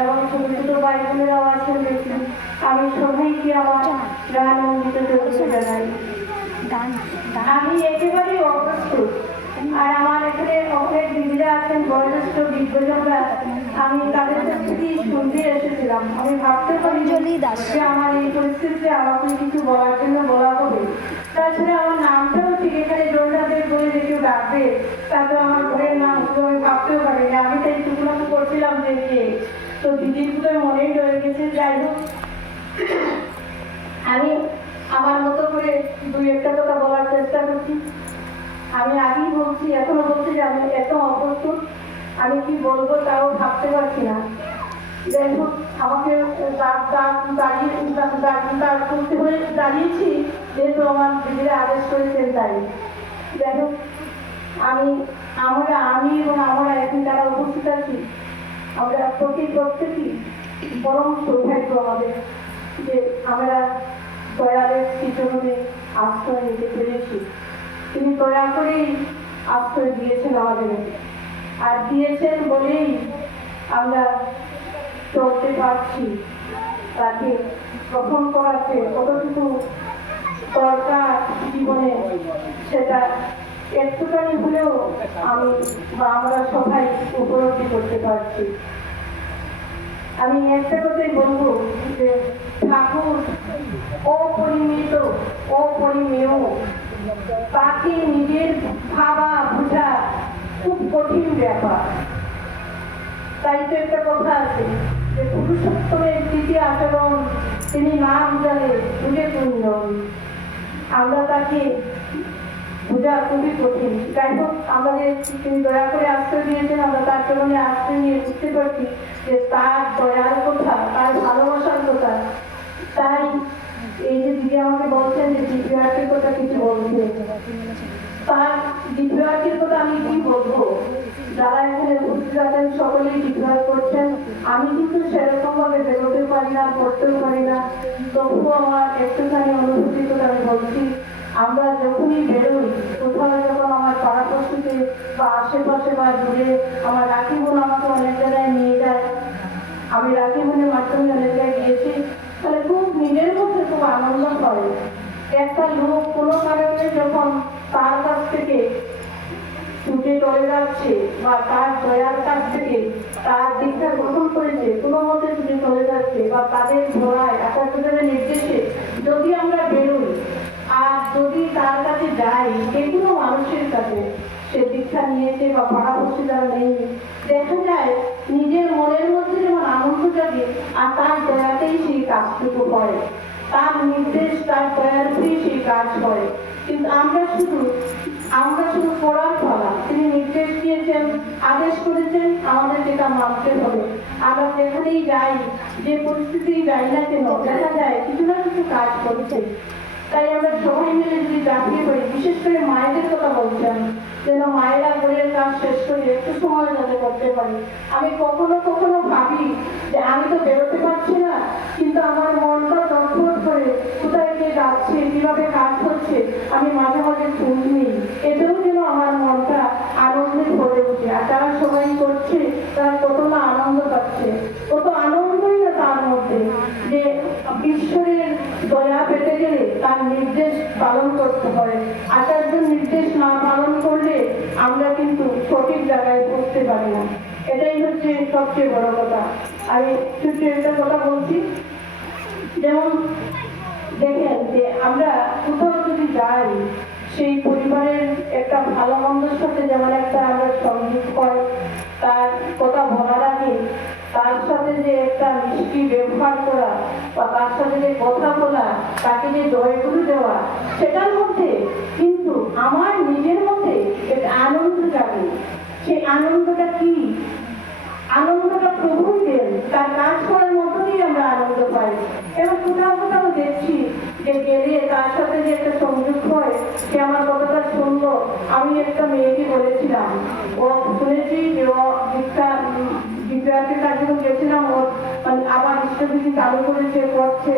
এবং ছোট ছোট ভাই বোনেরাও আছেন দেখি আমি সবাইকে আমার গান জানাই। আমি একেবারেই অপ্রস্তুত। আর আমার এখানে অনেক দিদিরা আছেন বয়োজ্যেষ্ঠ বিজ্ঞজনরা আমি তাদের থেকেই শুনতে এসেছিলাম। আমি ভাবতে পারি যে আমার এই পরিস্থিতিতে আমাকে কিছু বলার জন্য বলা হবে। তাছাড়া আমার নামটাও ঠিক এখানে জোরনাথের বলে যে কেউ ডাকবে তারপর আমার ঘরের নাম তো আমি ভাবতেও পারি না আমি তাই টুকুনাকু করছিলাম যে কে তো পুরো মনেই রয়ে গেছে, যাই হোক। আমি আমার মতো করে দুই একটা কথা বলার চেষ্টা করছি। আমি আগেই বলছি, এখনও বলছি যে আমি এত অপ্রস্তুত আমি কি বলব তাও ভাবতে পারছি না। যাই হোক, আমাকে দাঁড়- দাঁড়- দাঁড়িয়ে দাঁড় করতে হয়ে দাঁড়িয়েছি, যেহেতু আমার দিদিরা আদেশ করেছেন তাই। যাই হোক, আমি আমরা আমি এবং আমরা এখন যারা উপস্থিত আছি। আমরা প্রতি প্রত্যেকই পরম সৌভাগ্য আমাদের যে আমরা দয়ালের চিত্রগুলি আশ্রয় নিতে পেরেছি। তিনি দয়া করেই আশ্রয় দিয়েছেন আমাদের আর দিয়েছেন বলেই আমরা চলতে পারছি। তাকে গ্রহণ করাতে কতটুকু দরকার জীবনে, সেটা একটুখানি হলেও আমি বা আমরা সবাই উপলব্ধি করতে পারছি। আমি একটা কথাই বলব যে ঠাকুর অপরিমিত, অপরিমেয়। তাকে নিজের ভাবা বোঝা খুব কঠিন ব্যাপার। তাই তো একটা কথা আছে যে পুরুষোত্তমের তৃতীয় আচরণ, তিনি না বুঝালে বুঝে কুঞ্জন আমরা তাকে বোঝা খুবই কঠিন। যাই হোক আমাদের তিনি দয়া করে আশ্রয় দিয়েছেন, আমরা তার চরণে আশ্রয় নিয়ে বুঝতে পারছি যে তার দয়ার কথা, তার ভালোবাসার কথা। তাই এই যে দিদি আমাকে বলছেন যে দিব্যার্থীর কথা কিছু বলছে। তার দিব্যার্থীর কথা আমি কি বলব? যারা এখানে উপস্থিত আছেন, সকলেই ডিক্লেয়ার করছেন। আমি কিন্তু সেরকম ভাবে বেরোতে পারি না, পড়তেও পারি না। তবুও আমার একটুখানি অনুভূতি কথা আমি বলছি আমরা যখনই বেরোই, কোথাও যখন আমার পাড়াপড়শিতে বা আশেপাশে বা দূরে আমার রাখি বোন আমাকে অনেক জায়গায় নিয়ে যায়। আমি রাখি বোনের মাধ্যমে অনেক জায়গায় গিয়েছি। তাহলে খুব নিজের মধ্যে খুব আনন্দ হয় একটা লোক কোনো কারণে যখন তার কাছ থেকে ছুটে চলে যাচ্ছে বা তার দয়ার কাছ থেকে তার দীক্ষা গ্রহণ করেছে, কোনো মতে ছুটে চলে যাচ্ছে বা তাদের ধরায় আচার্যদের নির্দেশে যদি আমরা বেরোই আর যদি তার কাছে যাই যে মানুষের কাছে। সে দীক্ষা নিয়েছে বা পাড়াপড়শি যারা নেই দেখা যায়, নিজের মনের মধ্যে যেমন আনন্দ জাগে, আর তার দয়াতেই সেই কাজটুকু হয় তার নির্দেশ, তার দয়াতেই সেই কাজ হয় কিন্তু আমরা শুধু আমরা শুধু পড়ার ফলা তিনি নির্দেশ দিয়েছেন, আদেশ করেছেন, আমাদের যেটা মানতে হবে। আমরা যেখানেই যাই, যে পরিস্থিতি যাই না কেন, দেখা যায় কিছু না কিছু কাজ করছে। তাই আমরা সবাই মিলে যদি চাকরি করি, বিশেষ করে মায়েদের কথা বলছেন যেন মায়েরা ঘরের কাজ শেষ করে একটু সময় যাতে করতে পারি। আমি কখনো কখনো ভাবি যে আমি তো বেরোতে পারছি না, কিন্তু আমার মনটা দরপট করে কোথায় কে যাচ্ছে, কীভাবে কাজ করছে, আমি মাঝে মাঝে ফোন নিই। এতেও যেন আমার মনটা আনন্দে ভরে উঠে আর তারা সবাই করছে, তারা কত না আনন্দ পাচ্ছে কত আনন্দই না তার মধ্যে যে ঈশ্বরের দয়া পেতে গেলে তার নির্দেশ পালন করতে হয় আচার্য নির্দেশ না পালন করলে আমরা কিন্তু সঠিক জায়গায় পৌঁছতে পারি না। এটাই হচ্ছে সবচেয়ে বড় কথা। আমি ছোট্ট একটা কথা বলছি। যেমন দেখেন যে আমরা কোথাও যদি যাই, সেই পরিবারের একটা ভালো মন্দের সাথে যেমন একটা আমরা সংযোগ হয় তার কথা বলার আগে তার সাথে যে একটা মিষ্টি ব্যবহার করা বা তার সাথে যে কথা বলা, তাকে যে দয়গুলো দেওয়া, সেটার মধ্যে কিন্তু আমার নিজের মধ্যে একটা আনন্দ জাগে। সেই আনন্দটা কি? আনন্দটা প্রভুই দেন। তার কাজ করার মতনই আমরা আনন্দ পাই। এবং কোথাও কোথাও দেখছি যে গেলে তার সাথে যে একটা সংযোগ হয়, সে আমার কতটা শুনলো। আমি একটা মেয়েকে বলেছিলাম, ও শুনেছি যে ও দীক্ষা কাছে যখন গেছিলাম ওর মানে আবার ইষ্টবিধি চালু করেছে, করছে।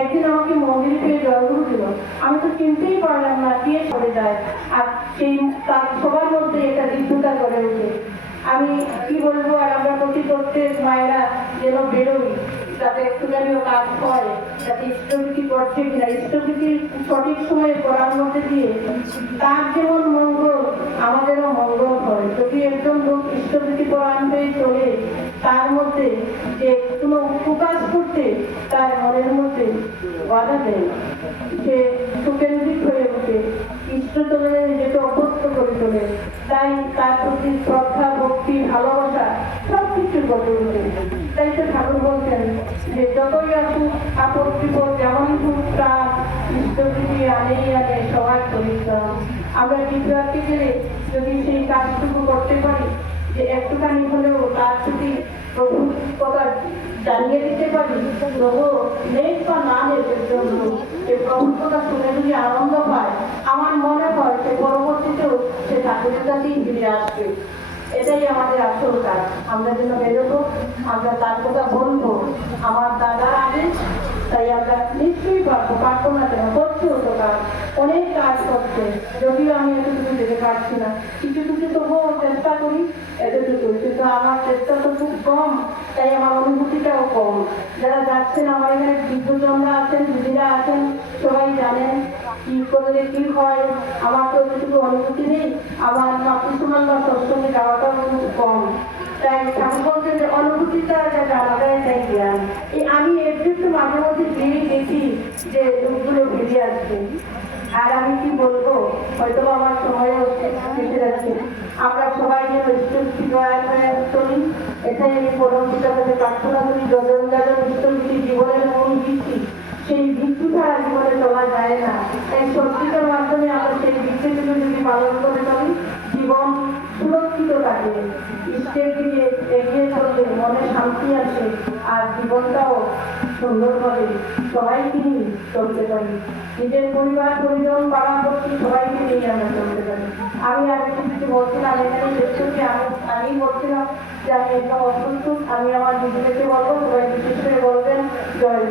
একদিন আমাকে মন্দিরে পেয়ে জয়গুরু দিল। আমি তো চিনতেই পারলাম না, কে করে যায়? আর সেই তার সবার মধ্যে এটা বিদ্যুতা করে ওঠে আমি কি বলব, আর আমরা প্রতি প্রত্যেক মায়েরা যেন বেরোই। যাতে একটুখানিও কাজ হয়, যাতে ইষ্টভীতি করছে কিনা ইষ্টভীতি সঠিক সময়ে করার মধ্যে দিয়ে তার যেমন মঙ্গল, আমাদেরও মঙ্গল হয়। যদি একজন লোক ইষ্টভীতি পরায়ণ হয়ে চলে, তার মধ্যে যে কোনো উপকাশ করতে তার মনের মধ্যে বাধা দেয়। সে সুকেন্দ্রিক হয়ে ওঠে ইষ্টচরণে নিজেকে অভ্যস্ত করে তোলে, তাই তার প্রতি শ্রদ্ধা ওঠে তাই তো ঠাকুর বলছেন যে যতই আসুক আপদ বিপদ যেমনই হোক তার ইষ্টভীতি আনেই আনে সবার পরিশ্রম আমরা বিদ্যার্থী গেলে যদি সেই কাজটুকু করতে পারি যে একটুখানি হলেও তার প্রতি প্রভুর কথা জানিয়ে দিতে পারি না নেই যে প্রভুর কথা শুনে যদি আনন্দ পায়, আমার মনে হয় সে পরবর্তীতেও সে ঠাকুরের কাছেই ফিরে আসবে। এটাই আমাদের আসল কাজ। আমরা যেন বেরোবো, আমরা তার কথা বলব। আমার দাদা আগে তাই আমরা নিশ্চয়ই পারব। পারব না কেন? করছেও তো কাজ। অনেক কাজ করছে যদিও আমি এতটুকু যেতে পারছি না। কিছু কিছু তবুও চেষ্টা করি, এতটুকু। কিন্তু আমার চেষ্টা তো খুব কম, তাই আমার অনুভূতিটাও কম। যারা যাচ্ছেন, আমার এখানে বিদ্যুৎজনরা আছেন, দিদিরা আছেন, সবাই জানেন কি করলে কি হয়। আমার তো এতটুকু অনুভূতি নেই। আমার মাতৃসমান বা যাওয়াটাও খুব কম। তাই ঠাকুর বলছেন যে অনুভূতিটা যাতে আলাদাই তাই জ্ঞান এই আমি একটু মাঝে মধ্যে গিয়ে দেখি যে লোকগুলো ফিরে আসছে। আর আমি কি বলব, হয়তো আমার সময়ও কেটে যাচ্ছে। আমরা সবাই যেন ইষ্টভীতি প্রয়াস হয়ে চলি। এটাই আমি পরম পিতার প্রার্থনা করি, যজন যাজন ইষ্টভীতি জীবনের মূল ভিত্তি, সেই ভিত্তি ছাড়া জীবনে চলা যায় না। এই সত্যিকার মাধ্যমে আমরা সেই ভিত্তিগুলো যদি পালন করে থাকে। ইষ্টের এগিয়ে চললে মনে শান্তি আসে আর জীবনটাও সুন্দরভাবে সবাইকে নিয়ে চলতে পারি। নিজের পরিবার, পরিজন, পাড়া করছি সবাইকে নিয়ে আমরা চলতে পারি। আমি একটু কিছু বলছিলাম এখানে শেষ আমি আমি বলছিলাম যে আমি একদম অসুস্থ আমি আমার দিদিদেরকে বলব, সবাই বিশেষ বলবেন, জয়